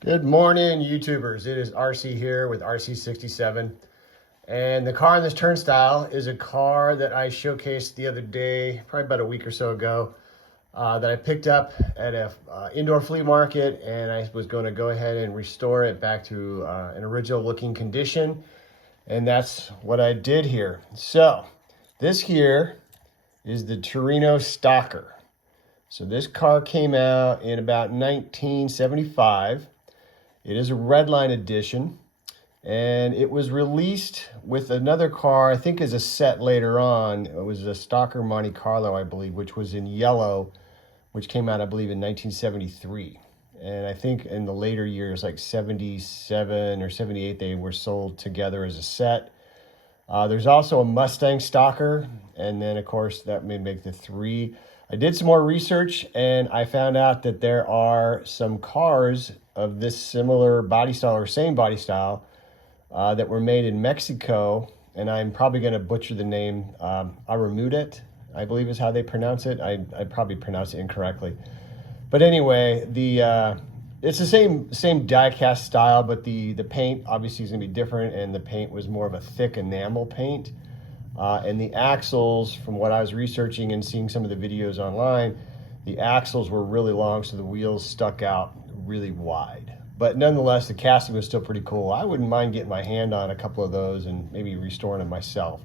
Good morning, YouTubers. It is RC here with RC67. And the car on this turnstile is a car that I showcased the other day, probably about a week or so ago, that I picked up at a indoor flea market, and I was going to go ahead and restore it back to an original looking condition. And that's what I did here. So this here is the Torino Stalker. So this car came out in about 1975. It is a Redline edition, and it was released with another car, I think as a set later on. It was a Stalker Monte Carlo, I believe, which was in yellow, which came out, I believe, in 1973. And I think in the later years, like 77 or 78, they were sold together as a set. There's also a Mustang Stalker, and then, of course, that may make the three. I did some more research, and I found out that there are some cars of this similar body style or same body style that were made in Mexico, and I'm probably going to butcher the name. Aramudet, I believe is how they pronounce it. I probably pronounced it incorrectly. But anyway, it's the same die-cast style, but the paint obviously is going to be different, and the paint was more of a thick enamel paint. And the axles, from what I was researching and seeing some of the videos online, the axles were really long, so the wheels stuck out really wide. But nonetheless, the casting was still pretty cool. I wouldn't mind getting my hand on a couple of those and maybe restoring them myself.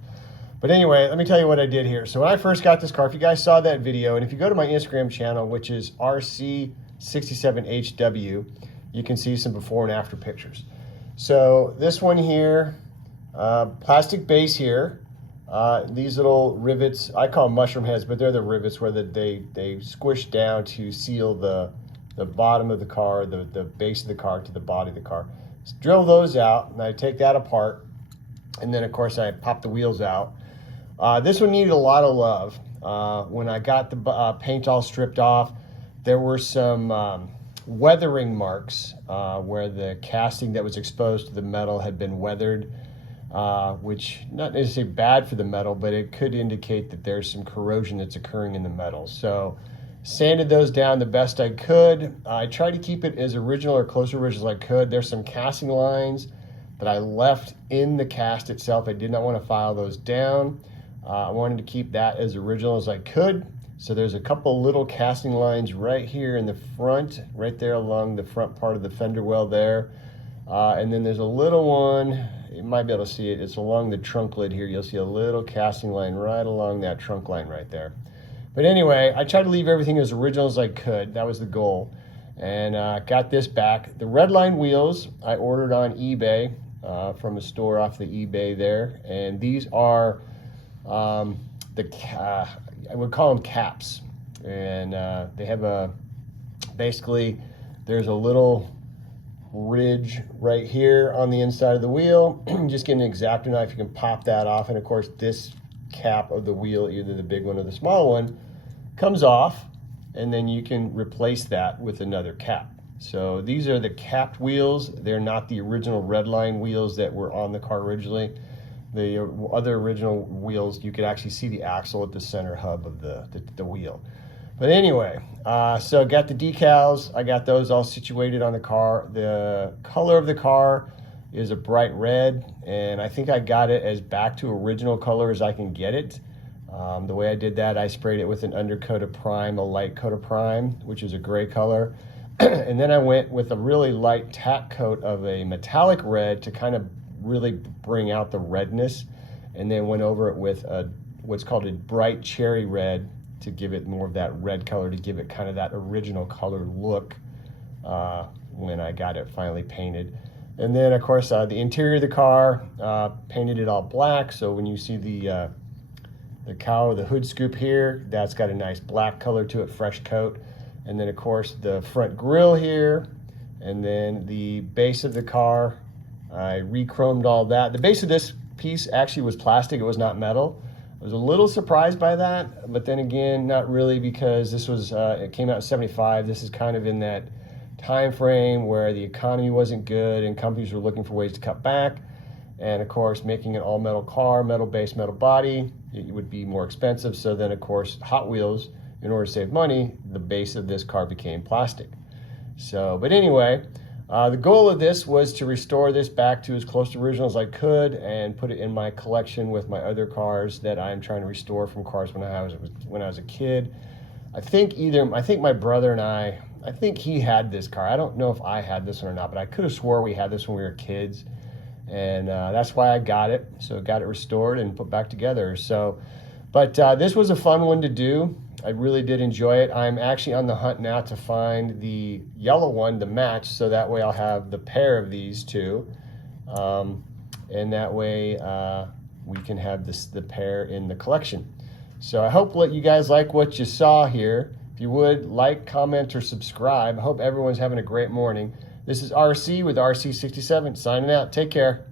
But anyway, let me tell you what I did here. So when I first got this car, if you guys saw that video, and if you go to my Instagram channel, which is RC67HW, you can see some before and after pictures. So this one here, plastic base here. These little rivets, I call them mushroom heads, but they're the rivets where they squish down to seal the bottom of the car, the base of the car to the body of the car. Drill those out, and I take that apart, and then of course I pop the wheels out. This one needed a lot of love. When I got the paint all stripped off, there were some weathering marks where the casting that was exposed to the metal had been weathered. Which not necessarily bad for the metal, but it could indicate that there's some corrosion that's occurring in the metal. So sanded those down the best I could. I tried to keep it as original or close to original as I could. There's some casting lines that I left in the cast itself. I did not want to file those down. I wanted to keep that as original as I could. So there's a couple little casting lines right here in the front, right there along the front part of the fender well there. And then there's a little one, you might be able to see it, it's along the trunk lid here. You'll see a little casting line right along that trunk line right there. But anyway, I tried to leave everything as original as I could. That was the goal. And got this back. The Redline wheels I ordered on eBay from a store off the eBay there. And these are, I would call them caps. And they have basically, there's a little ridge right here on the inside of the wheel. Just get an X-Acto knife, you can pop that off, and of course this cap of the wheel, either the big one or the small one, comes off, and then you can replace that with another cap. So these are the capped wheels. They're not the original Redline wheels that were on the car originally. The other original wheels, you could actually see the axle at the center hub of the wheel. But anyway, so got the decals. I got those all situated on the car. The color of the car is a bright red, and I think I got it as back to original color as I can get it. The way I did that, I sprayed it with an undercoat of prime, a light coat of prime, which is a gray color. And then I went with a really light tack coat of a metallic red to kind of really bring out the redness, and then went over it with what's called a bright cherry red to give it more of that red color, to give it kind of that original color look when I got it finally painted. And then of course the interior of the car, painted it all black, so when you see the cowl, the hood scoop here, that's got a nice black color to it, fresh coat. And then of course the front grille here, and then the base of the car, I re-chromed all that. The base of this piece actually was plastic, it was not metal. I was a little surprised by that, but then again, not really, because this was, it came out in 75. This is kind of in that time frame where the economy wasn't good and companies were looking for ways to cut back. And of course, making an all metal car, metal base, metal body, it would be more expensive. So then of course, Hot Wheels, in order to save money, the base of this car became plastic. So, but anyway, The goal of this was to restore this back to as close to original as I could and put it in my collection with my other cars that I'm trying to restore from cars when I was a kid. I think my brother and I think he had this car. I don't know if I had this one or not, but I could have swore we had this when we were kids. And that's why I got it. So got it restored and put back together. So, but this was a fun one to do. I really did enjoy it. I'm actually on the hunt now to find the yellow one to match, so that way I'll have the pair of these two. And that way we can have the pair in the collection. So I hope you guys like what you saw here. If you would, like, comment, or subscribe. I hope everyone's having a great morning. This is RC with RC67 signing out. Take care.